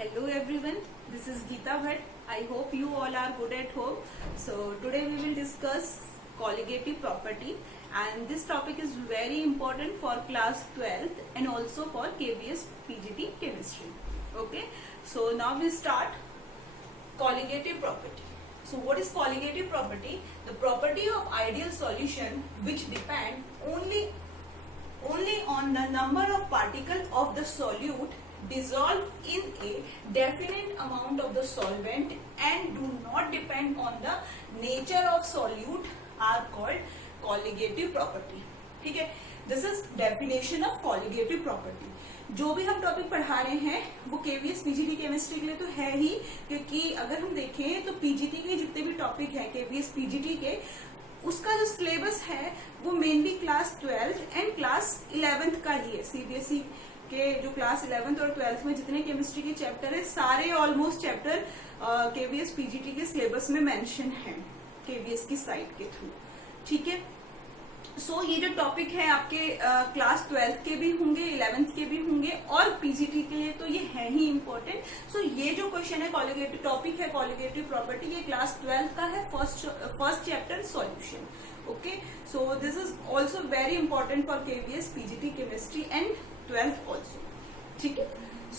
Hello everyone, this is Geeta Bhatt. I hope you all are good at home. So today we will discuss colligative property, and this topic is very important for class 12th and also for KBS PGT chemistry. Okay, so now we start colligative property. So what is colligative property? The property of ideal solution which depend only on the number of particles of the solute dissolved in a definite amount of the solvent and do not depend on the nature of solute are called colligative property. ठीक है, this is definition of colligative property. जो भी हम topic पढ़ा रहे हैं वो KVS PGT chemistry के लिए तो है ही, क्योंकि अगर हम देखें तो पीजीटी के जितने भी टॉपिक है केवीएस पीजीटी के, उसका जो सिलेबस है वो mainly class 12th and class 11th का ही है. सीबीएसई के जो क्लास 11th और 12th में जितने केमिस्ट्री के चैप्टर है सारे ऑलमोस्ट चैप्टर केवीएस पीजीटी के सिलेबस में मेंशन है केवीएस की साइट के थ्रू. ठीक है, सो ये जो टॉपिक है आपके क्लास 12th के भी होंगे, 11th के भी होंगे और पीजीटी के लिए तो ये है ही इम्पोर्टेंट. सो ये जो क्वेश्चन है कॉलिगेटिव टॉपिक है कॉलिगेटिव प्रॉपर्टी, ये क्लास 12th का है, first chapter solution. Okay, so this is also very important for KVS PGT chemistry and 12th also. ठीक है,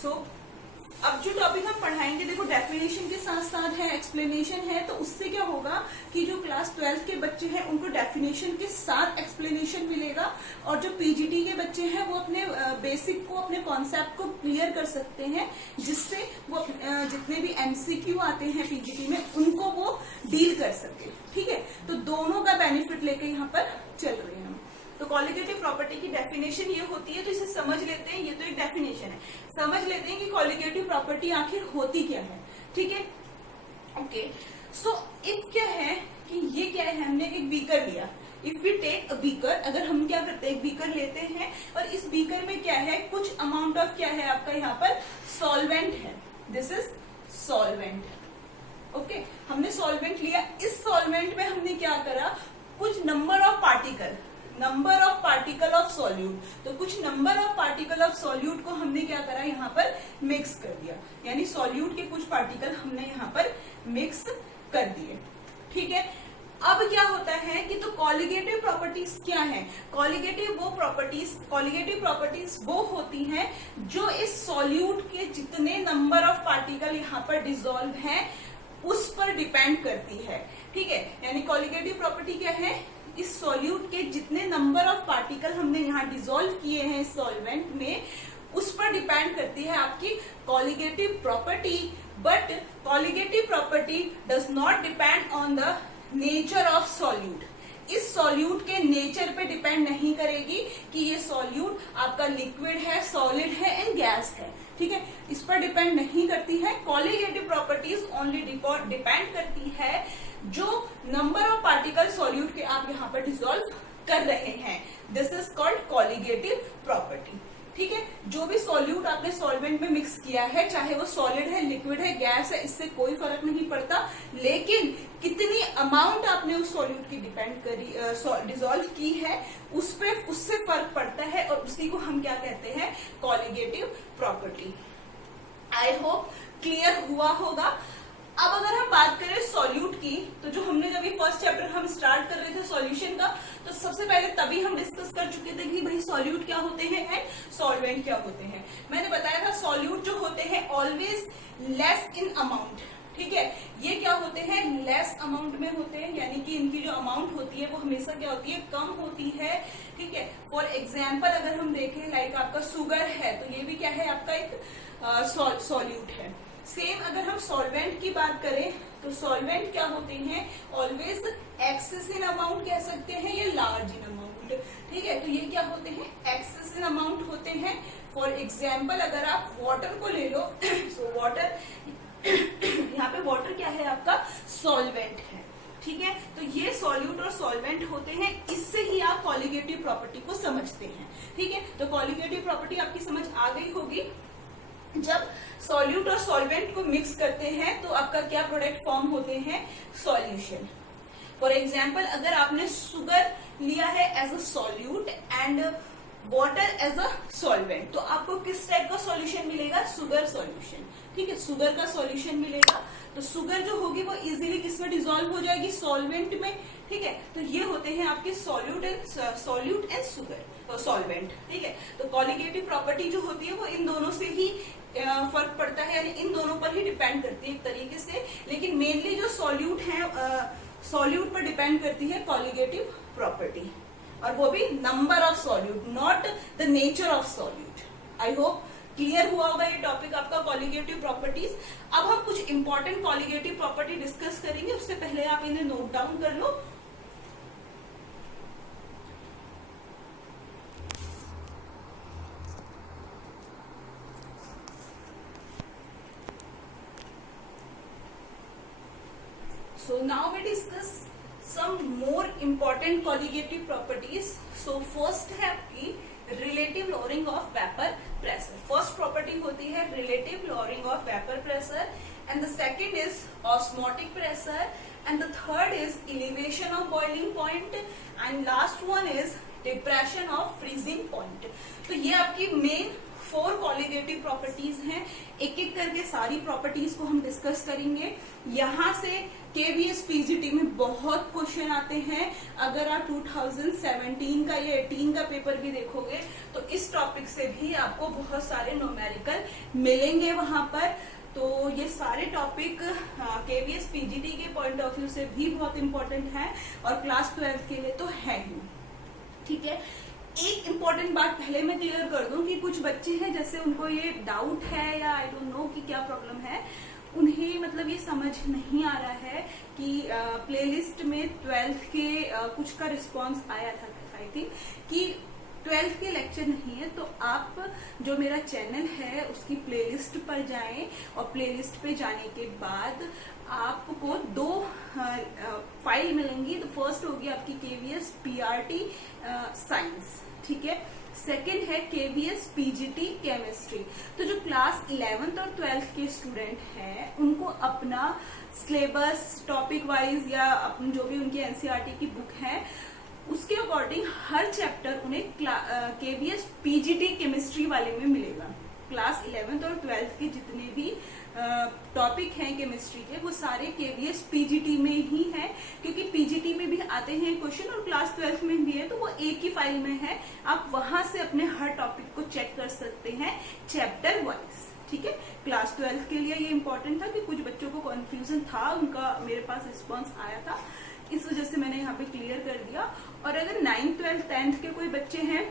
सो अब जो टॉपिक हम पढ़ाएंगे देखो डेफिनेशन के साथ साथ है, एक्सप्लेनेशन है, तो उससे क्या होगा कि जो क्लास 12th के बच्चे हैं उनको डेफिनेशन के साथ एक्सप्लेनेशन मिलेगा, और जो पीजीटी के बच्चे हैं वो अपने बेसिक को, अपने कॉन्सेप्ट को क्लियर कर सकते हैं, जिससे वो जितने भी एमसीक्यू आते हैं पीजीटी में उनको वो डील कर सके. ठीक है, तो दोनों का बेनिफिट लेके यहाँ पर चल रहे हैं हम. तो कॉलिगेटिव प्रॉपर्टी की डेफिनेशन ये होती है, तो इसे समझ लेते हैं. ये तो एक डेफिनेशन है, समझ लेते हैं कि कॉलिगेटिव प्रॉपर्टी आखिर होती क्या है. ठीक है, ओके. सो इफ क्या है कि ये क्या है, हमने एक बीकर लिया. If we take a beaker, अगर हम क्या करते हैं एक बीकर लेते हैं और इस बीकर में क्या है, कुछ अमाउंट ऑफ क्या है आपका यहाँ पर सॉल्वेंट है. This is solvent. ओके, हमने सॉल्वेंट लिया. इस सॉल्वेंट में हमने क्या करा, कुछ number of particle of solute, तो कुछ number of particle of solute को हमने क्या करा यहाँ पर मिक्स कर दिया, यानी सॉल्यूट के कुछ पार्टिकल हमने यहाँ पर मिक्स कर दिए. ठीक है, अब क्या होता है कि तो कॉलिगेटिव प्रॉपर्टीज क्या है, कॉलिगेटिव प्रॉपर्टीज वो होती हैं जो इस सॉल्यूट के जितने नंबर ऑफ पार्टिकल यहाँ पर डिसॉल्व है उस पर डिपेंड करती है. ठीक है, यानी कॉलिगेटिव प्रॉपर्टी क्या है, इस सॉल्यूट के जितने नंबर ऑफ पार्टिकल हमने यहाँ डिसॉल्व किए हैं इस सॉल्वेंट में, उस पर डिपेंड करती है आपकी colligative property. But colligative property does not depend on the nature of solute. इस सॉल्यूट के नेचर पे डिपेंड नहीं करेगी कि ये सॉल्यूट आपका लिक्विड है, सॉलिड है एंड गैस है. ठीक है, इस पर डिपेंड नहीं करती है. कॉलिगेटिव प्रॉपर्टीज ओनली डिपेंड करती है जो नंबर ऑफ पार्टिकल सॉल्यूट के आप यहाँ पर डिसॉल्व कर रहे हैं. This is called colligative property. ठीक है, जो भी सॉल्यूट आपने सॉल्वेंट में मिक्स किया है, चाहे वो सॉलिड है, लिक्विड है, गैस है, इससे कोई फर्क नहीं पड़ता, लेकिन कितनी अमाउंट आपने उस सॉल्यूट की डिपेंड करी डिसॉल्व की है उससे फर्क पड़ता है, और उसी को हम क्या कहते हैं, colligative property. I hope clear हुआ होगा. अब अगर हम बात करें सॉल्यूट की, तो जो हमने जब ये फर्स्ट चैप्टर हम स्टार्ट कर रहे थे सॉल्यूशन का, तो सबसे पहले तभी हम डिस्कस कर चुके थे कि भाई सॉल्यूट क्या होते हैं एंड सॉल्वेंट क्या होते हैं. मैंने बताया था सॉल्यूट जो होते हैं ऑलवेज लेस इन अमाउंट. ठीक है, ये क्या होते हैं, लेस अमाउंट में होते हैं, यानी कि इनकी जो अमाउंट होती है वो हमेशा क्या होती है, कम होती है. ठीक है, फॉर एग्जाम्पल अगर हम देखें लाइक आपका शुगर है, तो ये भी क्या है, आपका एक सॉल्यूट है. सेम अगर हम सॉल्वेंट की बात करें तो सॉल्वेंट क्या होते हैं, ऑलवेज एक्सेस इन अमाउंट कह सकते हैं या लार्ज इन अमाउंट. ठीक है, तो ये क्या होते हैं, एक्सेस इन अमाउंट होते हैं. फॉर एग्जाम्पल अगर आप वाटर को ले लो, सो वाटर यहाँ पे वाटर क्या है, आपका सॉल्वेंट है. ठीक है, तो ये सॉल्यूट और सॉल्वेंट होते हैं, इससे ही आप कॉलिगेटिव प्रॉपर्टी को समझते हैं. ठीक है, तो कॉलिगेटिव प्रॉपर्टी आपकी समझ आ गई होगी. जब सॉल्यूट और सॉल्वेंट को मिक्स करते हैं तो आपका क्या प्रोडक्ट फॉर्म होते हैं, सॉल्यूशन. फॉर एग्जाम्पल अगर आपने शुगर लिया है as a solute and water as a solvent, तो आपको किस टाइप का सॉल्यूशन मिलेगा? शुगर सॉल्यूशन, ठीक है, शुगर का सॉल्यूशन मिलेगा। तो शुगर जो होगी वो इजीली किसमें डिसॉल्व हो जाएगी? सॉल्वेंट में, ठीक है। तो ये होते हैं आपके सॉल्यूट एंड शुगर सॉल्वेंट, ठीक है। तो कॉलिगेटिव प्रॉपर्टी जो होती है वो इन दोनों से ही फर्क पड़ता है, यानी इन दोनों पर ही डिपेंड करती है एक तरीके से, लेकिन मेनली जो सॉल्यूट है सॉल्यूट पर डिपेंड करती है कॉलिगेटिव प्रॉपर्टी, और वो भी number of solute, not the nature of solute. I hope clear हुआ होगा ये टॉपिक आपका कॉलिगेटिव प्रॉपर्टीज। अब हम कुछ इंपॉर्टेंट कॉलिगेटिव प्रॉपर्टी डिस्कस करेंगे, उससे पहले आप इन्हें नोट डाउन कर लो। So now we discuss some more important colligative properties. So first है आपकी relative lowering of vapor pressure. First property होती है relative lowering of vapor pressure, and the second is osmotic pressure, and the third is elevation of boiling point, and last one is depression of freezing point. तो ये आपकी main 4 colligative properties हैं। एक एक करके सारी प्रॉपर्टीज को हम डिस्कस करेंगे। यहाँ से केवीएस पीजीटी में बहुत क्वेश्चन आते हैं। अगर आप 2017 का या 18 का पेपर भी देखोगे तो इस टॉपिक से भी आपको बहुत सारे न्यूमेरिकल मिलेंगे वहां पर। तो ये सारे टॉपिक केवीएस पीजीटी के पॉइंट ऑफ व्यू से भी बहुत इंपॉर्टेंट है और क्लास 12 के लिए तो है ही, ठीक है। एक इम्पॉर्टेंट बात पहले मैं क्लियर कर दूं कि कुछ बच्चे हैं जैसे उनको ये डाउट है या आई डोंट नो कि क्या प्रॉब्लम है, उन्हें मतलब ये समझ नहीं आ रहा है कि प्लेलिस्ट में 12th के कुछ का रिस्पांस आया था आई थिंक कि 12th के लेक्चर नहीं है। तो आप जो मेरा चैनल है उसकी प्लेलिस्ट पर जाएं और प्लेलिस्ट पे जाने के बाद आपको 2 फाइल मिलेंगी। तो फर्स्ट होगी आपकी केवीएस पीआरटी साइंस, ठीक है। सेकंड है केवीएस पीजीटी केमिस्ट्री। तो जो क्लास 11th और 12th के स्टूडेंट हैं उनको अपना सिलेबस टॉपिक वाइज या अपन जो भी उनकी एनसीईआरटी की बुक है उसके अकॉर्डिंग हर चैप्टर उन्हें केवीएस पीजीटी केमिस्ट्री वाले में मिलेगा। क्लास 11th और 12th के जितने भी टॉपिक हैं केमिस्ट्री के वो सारे केवीएस पीजीटी में ही है, क्योंकि पीजीटी में भी आते हैं क्वेश्चन और क्लास 12th में भी है, तो वो एक ही फाइल में है। आप वहां से अपने हर टॉपिक को चेक कर सकते हैं चैप्टर वाइज, ठीक है। क्लास 12th के लिए ये इंपॉर्टेंट था कि कुछ बच्चों को कंफ्यूजन था, उनका मेरे पास रिस्पॉन्स आया था, इस वजह से मैंने यहाँ पे क्लियर कर दिया। और अगर 9th 12th 10th के कोई बच्चे हैं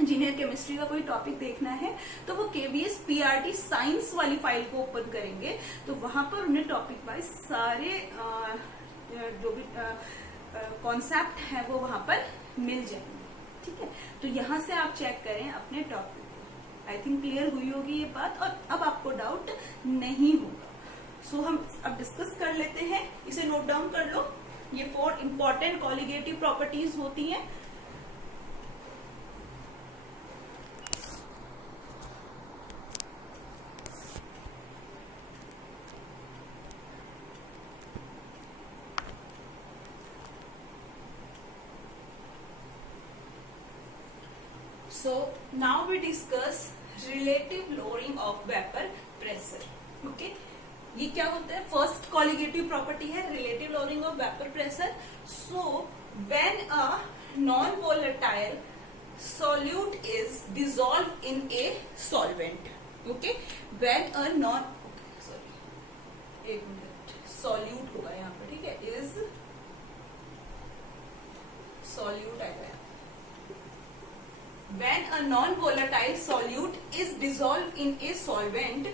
जिन्हें केमिस्ट्री का कोई टॉपिक देखना है तो वो केवीएस पीआरटी साइंस वाली फाइल को ओपन करेंगे, तो वहां पर उन्हें टॉपिक वाइज सारे जो भी कॉन्सेप्ट है वो वहां पर मिल जाएंगे, ठीक है। तो यहाँ से आप चेक करें अपने टॉपिक। आई थिंक क्लियर हुई होगी ये बात और अब आपको डाउट नहीं होगा। सो हम अब डिस्कस कर लेते हैं, इसे नोट डाउन कर लो। ये 4 इंपॉर्टेंट कॉलिगेटिव प्रॉपर्टीज होती हैं। So now we discuss relative lowering of vapor pressure. Okay, ये क्या होता है? फर्स्ट कॉलिगेटिव प्रॉपर्टी है relative lowering of vapor pressure. So when a non-volatile solute is dissolved in a solvent. Okay, when a एक minute, solute होगा यहाँ पर, ठीक है, is solute आएगा। When a non-volatile solute is dissolved in a solvent,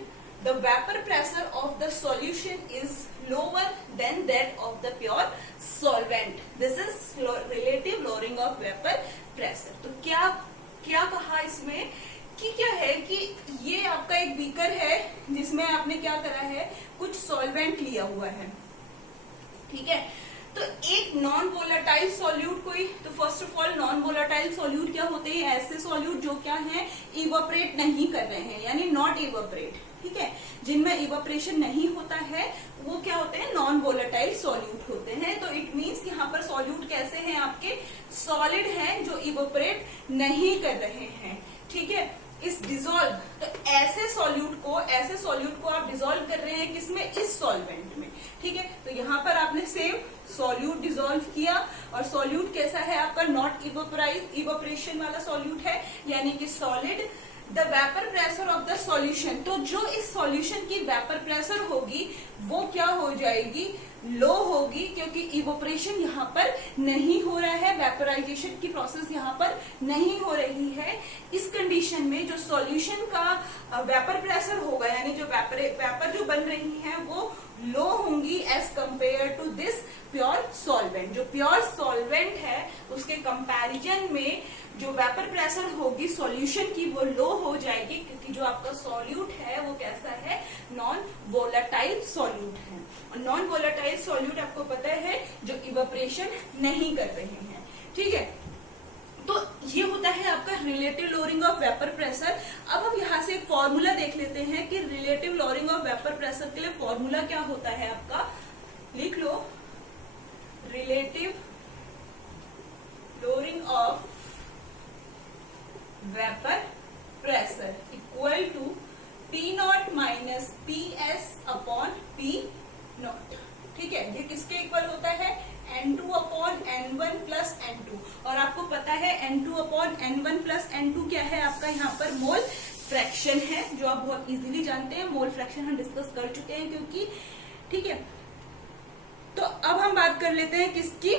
the vapor pressure of the solution is lower than that of the pure solvent. This is relative lowering of vapor pressure. तो क्या कहा इसमें कि क्या है कि ये आपका एक बीकर है जिसमें आपने क्या करा है, कुछ सॉल्वेंट लिया हुआ है, ठीक है। तो एक नॉन वोलाटाइल सॉल्यूट कोई, तो first of all non volatile solute क्या होते हैं? ऐसे सॉल्यूट जो क्या है, इवोपरेट नहीं कर रहे हैं, यानी नॉट इवोपरेट, ठीक है, जिनमें इवोपरेशन नहीं होता है वो क्या होते हैं, नॉन वोलेटाइल सॉल्यूट होते हैं। तो इट मीन्स यहाँ पर सॉल्यूट कैसे हैं, आपके सॉलिड हैं जो इवोपरेट नहीं कर रहे हैं, ठीक है। इस डिजोल्व, तो ऐसे सॉल्यूट को आप डिजोल्व कर रहे हैं किसमें, इस सॉल्वेंट में, ठीक है। तो यहाँ पर आपने सेम सॉल्यूट डिजोल्व किया, और सॉल्यूट कैसा है आपका, नॉट इवोपरेशन वाला सॉल्यूट है, यानी कि solid. The vapour pressure of the solution, तो जो इस सॉल्यूशन की वेपर प्रेशर होगी वो क्या हो जाएगी, लो होगी, क्योंकि इवोपरेशन यहाँ पर नहीं हो रहा है, वेपराइजेशन की प्रोसेस यहाँ पर नहीं हो रही है। इस कंडीशन में जो सॉल्यूशन का वेपर प्रेशर होगा, यानी जो वेपर जो बन रही है वो लो होंगी as compared to this pure solvent. जो प्योर सॉल्वेंट है उसके कंपैरिजन में जो वेपर प्रेशर होगी सॉल्यूशन की वो लो हो जाएगी, क्योंकि जो आपका सॉल्यूट है वो कैसा है, नॉन वोलेटाइल सॉल्यूट है। और नॉन वोलेटाइल सॉल्यूट आपको पता है जो इवोपरेशन नहीं कर रहे हैं, ठीक है। तो ये होता है आपका relative lowering of vapour pressure. अब हम यहाँ से एक फॉर्मूला देख लेते हैं कि relative lowering of vapour pressure के लिए फॉर्मूला क्या होता है आपका, लिख लो, relative lowering of vapour pressure equal to P not minus PS upon P naught, ठीक है। ये किसके इक्वल होता है, N2 upon N1 plus N2, और आपको पता है N2 upon N1 plus N2 क्या है आपका, यहाँ पर मोल फ्रैक्शन है, जो आप बहुत इजीली जानते हैं। मोल फ्रैक्शन हम डिस्कस कर चुके हैं क्योंकि, ठीक है। तो अब हम बात कर लेते हैं किसकी,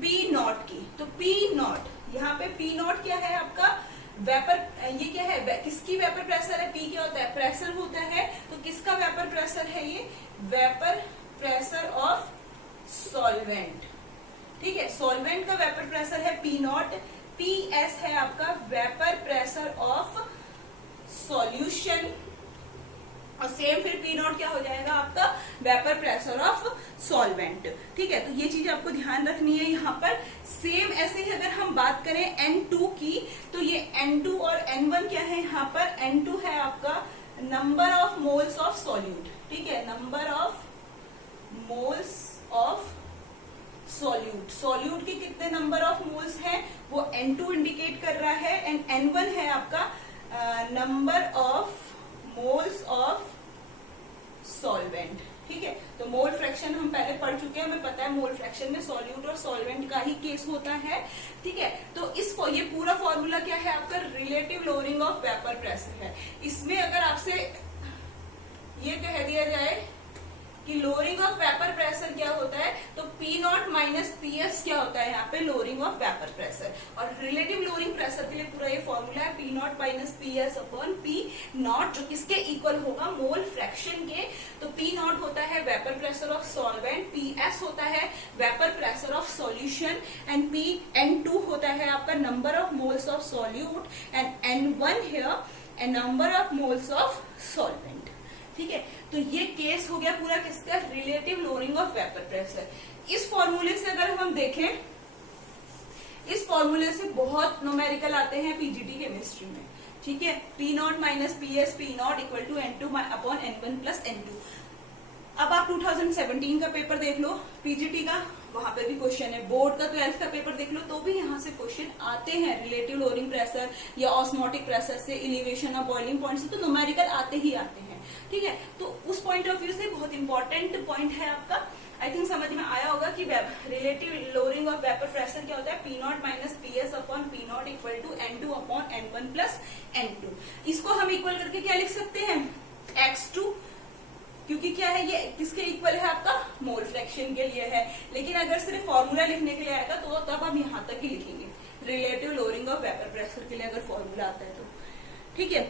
P नॉट की। तो P नॉट, यहाँ पे P नॉट क्या है आपका, वेपर, ये क्या है, किसकी वेपर प्रेशर है, P क्या होता है, प्रेशर होता है, तो किसका वेपर प्रेशर है, ये वेपर प्रेशर ऑफ सॉल्वेंट, ठीक है। सॉल्वेंट का वेपर प्रेशर है P नॉट, PS है आपका वेपर प्रेशर ऑफ सॉल्यूशन, और सेम फिर P नॉट क्या हो जाएगा आपका, वेपर प्रेशर ऑफ सॉल्वेंट, ठीक है। तो ये चीज आपको ध्यान रखनी है यहाँ पर। सेम ऐसे ही अगर हम बात करें N2 की, तो ये N2 और N1 क्या है यहाँ पर, N2 है आपका number of moles of solute, ठीक है, number of moles of solute. Solute के कितने नंबर ऑफ मोल्स हैं वो N2 इंडिकेट कर रहा है, एंड N1 है आपका number of moles of solvent, ठीक है। तो मोल फ्रैक्शन हम पहले पढ़ चुके हैं, हमें पता है मोल फ्रैक्शन में सॉल्यूट और सॉल्वेंट का ही केस होता है, ठीक है। तो ये पूरा फॉर्मूला क्या है आपका, relative lowering of vapour pressure है। इसमें अगर आपसे ये कह दिया जाए कि लोअरिंग ऑफ वेपर प्रेशर क्या होता है, तो P नॉट माइनस PS क्या होता है यहाँ पे, लोअरिंग ऑफ वेपर प्रेशर। और रिलेटिव लोअरिंग प्रेशर के लिए पूरा ये फॉर्मूला है P not minus PS upon P not, जो किसके इक्वल होगा, मोल फ्रैक्शन के। तो P नॉट होता है vapour pressure of solvent, PS होता है vapour pressure of solution, and N2 होता है आपका number of moles of solute, and N1 here and number of moles of solvent, ठीक है। तो ये केस हो गया पूरा किसका, relative lowering of vapour pressure. इस फॉर्मूले से अगर हम देखें, इस फॉर्मूले से बहुत न्यूमेरिकल आते हैं पीजीटी केमिस्ट्री में, ठीक है। P not minus PS P nought equal to N2 upon N1 plus N2। अब आप 2017 का पेपर देख लो पीजीटी का, वहां पर भी क्वेश्चन है। बोर्ड का 12th का पेपर देख लो तो भी यहाँ से क्वेश्चन आते हैं, रिलेटिव लोअरिंग प्रेशर या ऑस्मोटिक प्रेशर से, एलिवेशन और बॉइलिंग पॉइंट से, तो न्यूमेरिकल आते ही आते हैं, ठीक है। तो उस पॉइंट ऑफ व्यू से बहुत इंपॉर्टेंट पॉइंट है आपका, आई थिंक समझ में आया होगा कि relative lowering of vapour pressure क्या होता है, P not minus PS upon P nought equal to N2 upon N1 plus N2। इसको हम इक्वल करके क्या लिख सकते हैं, X2, क्योंकि क्या है ये किसके इक्वल है आपका, मोल फ्रैक्शन के लिए है। लेकिन अगर सिर्फ फॉर्मूला लिखने के लिए आएगा तो तब हम यहाँ तक ही लिखेंगे, relative lowering of vapour pressure के लिए अगर फॉर्मूला आता है तो, ठीक है।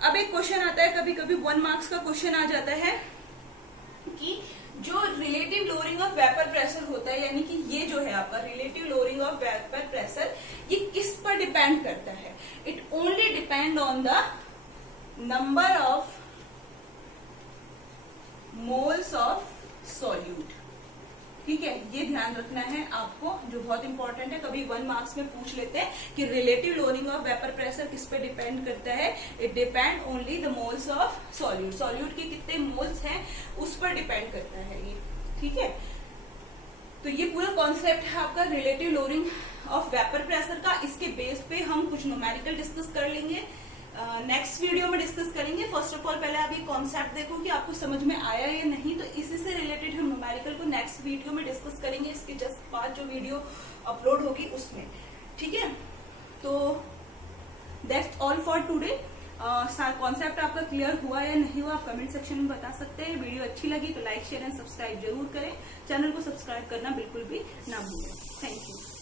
अब एक क्वेश्चन आता है, कभी कभी 1 मार्क्स का क्वेश्चन आ जाता है कि जो relative lowering of vapour pressure होता है, यानी कि ये जो है आपका relative lowering of vapour pressure, ये किस पर डिपेंड करता है, it only depend on the number of moles of solute, ठीक है। ये ध्यान रखना है आपको, जो बहुत इंपॉर्टेंट है। कभी 1 मार्क्स में पूछ लेते हैं कि relative loading of vapour pressure किस पे डिपेंड करता है। It depend only the moles of solute, solute के कितने मोल्स हैं उस पर डिपेंड करता है ये, ठीक है। तो ये पूरा कॉन्सेप्ट है आपका relative loading of vapour pressure का। इसके बेस पे हम कुछ न्यूमेरिकल डिस्कस कर लेंगे, नेक्स्ट वीडियो में डिस्कस करेंगे। फर्स्ट ऑफ ऑल पहले आप ये कॉन्सेप्ट देखो कि आपको समझ में आया या नहीं, तो इसी से रिलेटेड हम न्यूमेरिकल को नेक्स्ट वीडियो में डिस्कस करेंगे, इसके जस्ट बाद जो वीडियो अपलोड होगी उसमें, ठीक है। तो that's all for today. Concept आपका क्लियर हुआ या नहीं हुआ आप कमेंट सेक्शन में बता सकते हैं। वीडियो अच्छी लगी तो लाइक शेयर एंड सब्सक्राइब जरूर करें, चैनल को सब्सक्राइब करना बिल्कुल भी ना भूलें। Thank you.